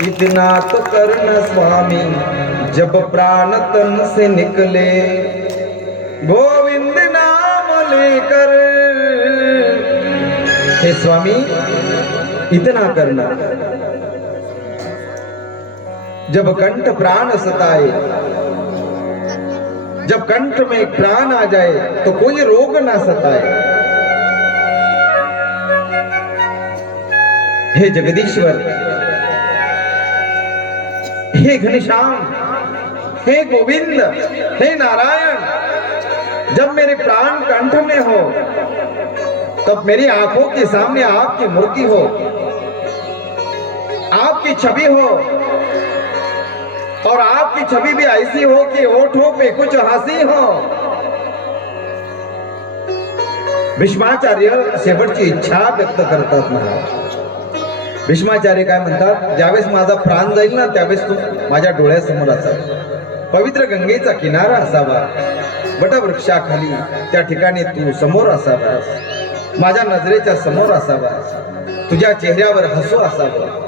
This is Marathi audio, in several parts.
इतना तो करना स्वामी जब प्राण तन से निकले, गोविंद नाम लेकर। हे स्वामी इतना करना, जब कंठ प्राण सताए, जब कंठ में प्राण आ जाए तो कोई रोग ना सताए। हे जगदीश्वर, हे घनश्याम, हे गोविंद, हे नारायण, जब मेरे प्राण कंठ में हो तब मेरी आंखों के सामने आपकी मूर्ति हो, आपकी छवि हो, और आपकी छवि भी ऐसी हो कि होठों पे कुछ हंसी हो। भीष्माचार्य शेवटची इच्छा व्यक्त करतात महाराज। भीष्माचार्य काय म्हणतात, ज्यावेळेस माझा प्राण जाईल ना त्यावेळेस तू माझ्या डोळ्यासमोर असावा, पवित्र गंगेचा किनारा असावा, वटवृक्षाखाली त्या ठिकाणी तू समोर असावास, माझ्या नजरेच्या समोर असावास, तुझ्या चेहऱ्यावर हसू असावं।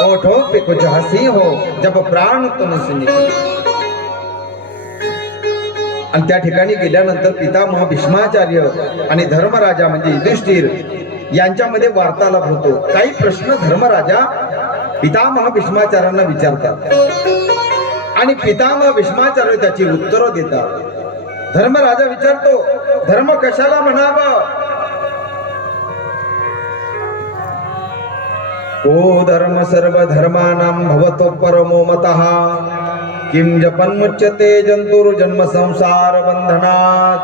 होठों पे कुछ हंसी हो जब प्राण तन से निकले। आणि त्या ठिकाणी गेल्यानंतर पितामह भीष्माचार्य आणि धर्मराजा म्हणजे युधिष्ठिर यांच्यामध्ये वार्तालाप होतो। काही प्रश्न धर्मराजा पितामह भीष्माचार्यांना विचारतात आणि पितामह भीष्माचार्य त्याची उत्तरं देतात। धर्मराजा विचारतो, धर्म कशाला म्हणावं? ओ धर्म सर्व धर्मानां भवतो परमो मतः, किं जपन्मुच्यते जंतुर्जन्म संसार बंधनात्।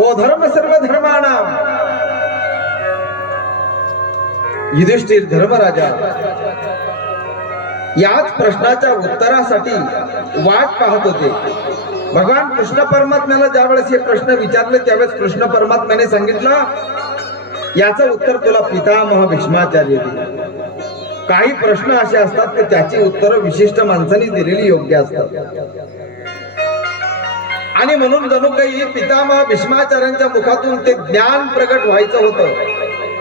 ओ धर्म सर्व धर्मानां। युधिष्ठिर धर्मराजा याच प्रश्नाच्या उत्तरासाठी वाट पाहत होते। भगवान कृष्ण परमात्म्याला ज्यावेळेस हे प्रश्न विचारले त्यावेळेस कृष्ण परमात्म्याने सांगितलं, याचं उत्तर तुला पितामह भीष्माचार्य देईल। काही प्रश्न असे असतात की त्याची उत्तर विशिष्ट माणसांनी दिलेली योग्य असतात, आणि म्हणून जणू काही पितामह भीष्माचार्यांच्या मुखातून ते ज्ञान प्रगट व्हायचं होतं।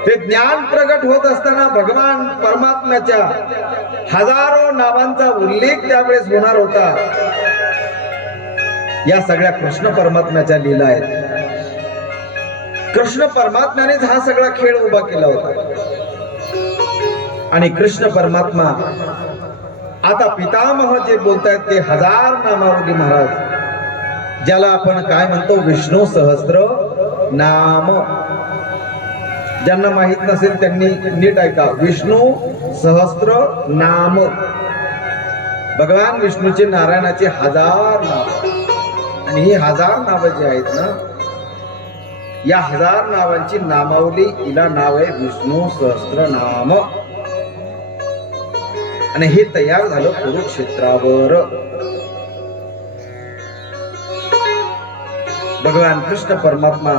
ते ज्ञान प्रगट होत असताना भगवान परमात्म्याच्या हजारो नावांचा उल्लेख त्यावेळेस होणार होता। या सगळ्या कृष्ण परमात्म्याच्या लीला आहेत। कृष्ण परमात्म्यानेच हा सगळा खेळ उभा केला होता। आणि कृष्ण परमात्मा आता पितामह जे बोलतायत ते हजार नामावली महाराज, ज्याला आपण काय म्हणतो विष्णू सहस्त्र नाम। ज्यांना माहित नसेल त्यांनी नीट ऐका, विष्णू सहस्त्र नाम। भगवान विष्णूचे नारायणाचे हजार नाव, आणि ही हजार नावं जी आहेत ना, या हजार नावांची नामावली हिला नाव आहे विष्णू सहस्त्र नाम। आणि हे तयार झालं कुरुक्षेत्रावर। भगवान कृष्ण परमात्मा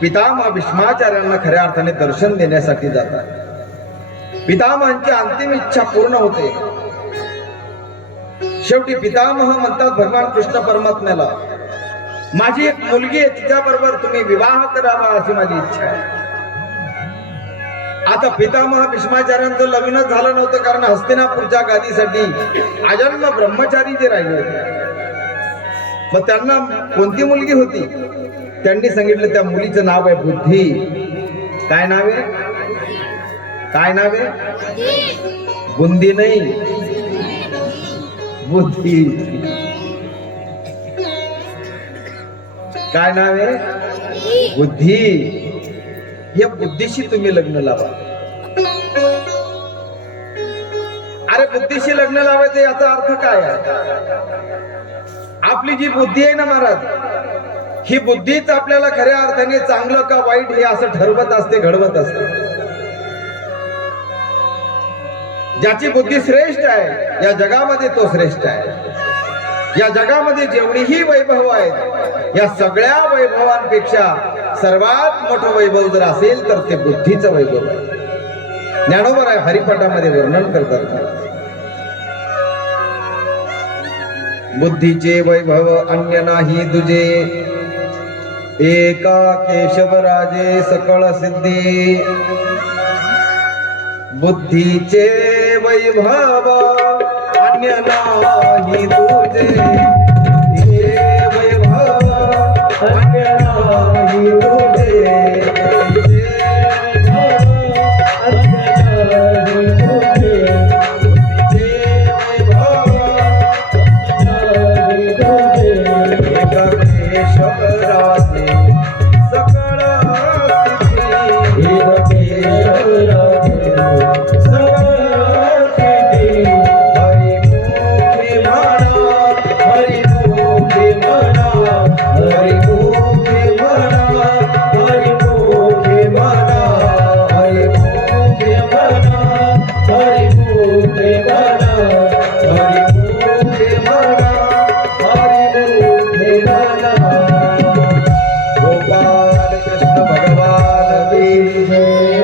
पितामह भीष्माचार्यांना खऱ्या अर्थाने दर्शन देण्यासाठी जातात। पितामहांची अंतिम इच्छा पूर्ण होते। शेवटी पितामह म्हणतात भगवान कृष्ण परमात्म्याला, माझी एक मुलगी आहे, तिच्याबरोबर तुम्ही विवाह करावा अशी माझी इच्छा आहे। आता पितामह भीष्माचार्यांचं लग्नच झालं नव्हतं, कारण हस्तिनापूरच्या गादीसाठी अजन्म ब्रह्मचारी जे राहिले होते. मग त्यांना कोणती मुलगी होती? त्यांनी सांगितलं त्या मुलीचं नाव आहे बुद्धी. काय नाव आहे? काय नाव आहे? बुंदी नाही, बुद्धी. काय नाव आहे? बुद्धी. या बुद्धीशी तुम्ही लग्न लावा. अरे बुद्धीशी लग्न लावायचं याचा अर्थ काय आहे? आपली जी बुद्धी आहे ना महाराज, ही बुद्धीच आपल्याला खऱ्या अर्थाने चांगलं का वाईट हे असं ठरवत असते, घडवत असते. ज्याची बुद्धी श्रेष्ठ आहे या जगामध्ये तो श्रेष्ठ आहे. या जगामध्ये जेवढीही वैभव आहेत, या सगळ्या वैभवांपेक्षा सर्वात मोठं वैभव जर असेल तर ते बुद्धीचं वैभव आहे. ज्ञानोबा आहे हरिपाठामध्ये वर्णन करतात. बुद्धीचे वैभव अन्य नाही दुजे, एका केशवराजे सकळ सिद्धी. बुद्धीचे वैभव अन्य नाही तुझे, हे वैभव